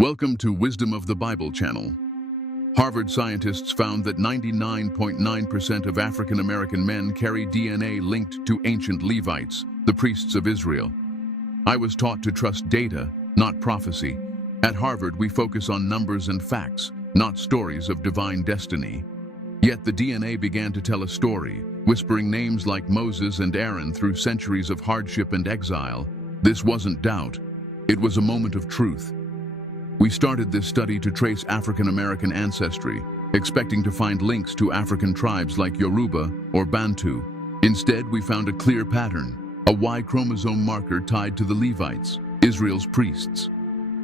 Welcome to Wisdom of the Bible channel. Harvard scientists found that 99.9% of African American men carry DNA linked to ancient Levites, the priests of Israel. I was taught to trust data, not prophecy. At Harvard, we focus on numbers and facts, not stories of divine destiny. Yet the DNA began to tell a story, whispering names like Moses and Aaron through centuries of hardship and exile. This wasn't doubt. It was a moment of truth. We started this study to trace African American ancestry, expecting to find links to African tribes like Yoruba or Bantu. Instead, we found a clear pattern, a Y chromosome marker tied to the Levites, Israel's priests.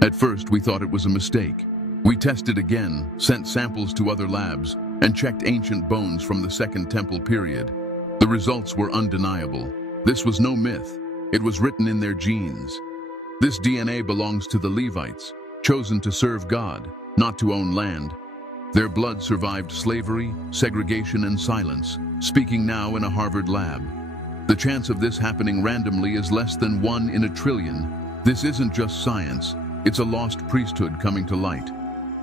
At first, we thought it was a mistake. We tested again, sent samples to other labs, and checked ancient bones from the Second Temple period. The results were undeniable. This was no myth. It was written in their genes. This DNA belongs to the Levites, chosen to serve God, not to own land. Their blood survived slavery, segregation, and silence, speaking now in a Harvard lab. The chance of this happening randomly is less than 1 in a trillion. This isn't just science, it's a lost priesthood coming to light.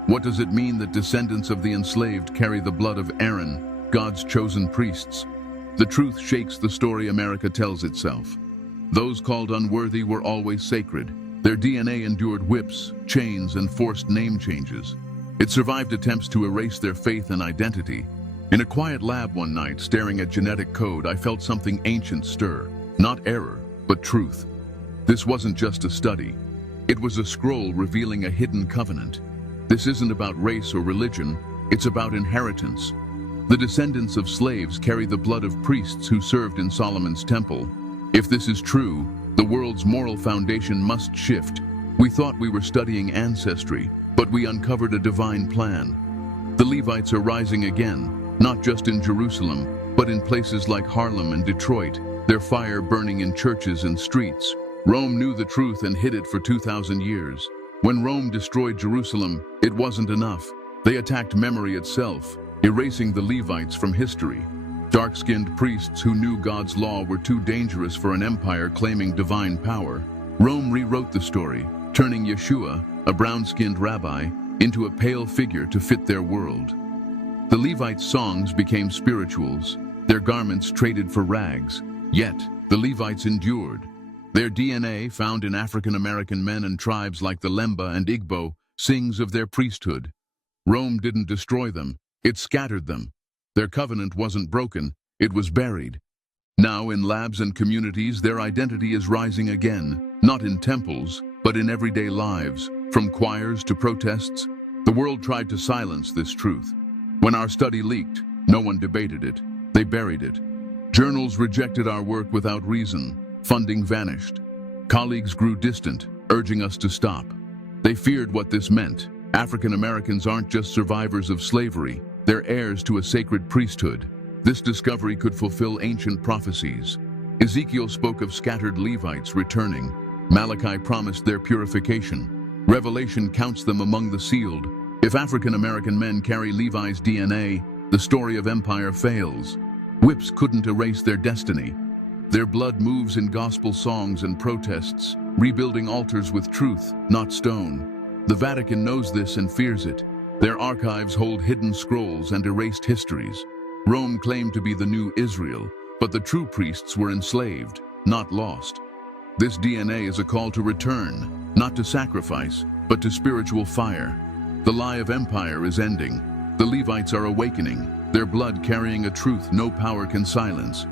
What does it mean that descendants of the enslaved carry the blood of Aaron, God's chosen priests? The truth shakes the story America tells itself. Those called unworthy were always sacred. Their DNA endured whips, chains, and forced name changes. It survived attempts to erase their faith and identity. In a quiet lab one night, staring at genetic code, I felt something ancient stir. Not error, but truth. This wasn't just a study. It was a scroll revealing a hidden covenant. This isn't about race or religion, it's about inheritance. The descendants of slaves carry the blood of priests who served in Solomon's temple. If this is true, the world's moral foundation must shift. We thought we were studying ancestry, but we uncovered a divine plan. The Levites are rising again, not just in Jerusalem, but in places like Harlem and Detroit, their fire burning in churches and streets. Rome knew the truth and hid it for 2,000 years. When Rome destroyed Jerusalem, it wasn't enough. They attacked memory itself, erasing the Levites from history. Dark-skinned priests who knew God's law were too dangerous for an empire claiming divine power. Rome rewrote the story, turning Yeshua, a brown-skinned rabbi, into a pale figure to fit their world. The Levites' songs became spirituals, their garments traded for rags. Yet, the Levites endured. Their DNA, found in African American men and tribes like the Lemba and Igbo, sings of their priesthood. Rome didn't destroy them, it scattered them. Their covenant wasn't broken, it was buried. Now in labs and communities, their identity is rising again, not in temples, but in everyday lives, from choirs to protests. The world tried to silence this truth. When our study leaked, no one debated it, they buried it. Journals rejected our work without reason, funding vanished. Colleagues grew distant, urging us to stop. They feared what this meant. African Americans aren't just survivors of slavery, they're heirs to a sacred priesthood. This discovery could fulfill ancient prophecies. Ezekiel spoke of scattered Levites returning. Malachi promised their purification. Revelation counts them among the sealed. If African American men carry Levi's DNA, the story of empire fails. Whips couldn't erase their destiny. Their blood moves in gospel songs and protests, rebuilding altars with truth, not stone. The Vatican knows this and fears it. Their archives hold hidden scrolls and erased histories. Rome claimed to be the new Israel, but the true priests were enslaved, not lost. This DNA is a call to return, not to sacrifice, but to spiritual fire. The lie of empire is ending. The Levites are awakening, their blood carrying a truth no power can silence.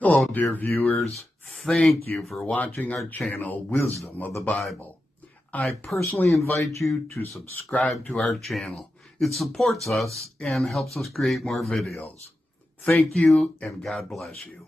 Hello, dear viewers. Thank you for watching our channel, Wisdom of the Bible. I personally invite you to subscribe to our channel. It supports us and helps us create more videos. Thank you, and God bless you.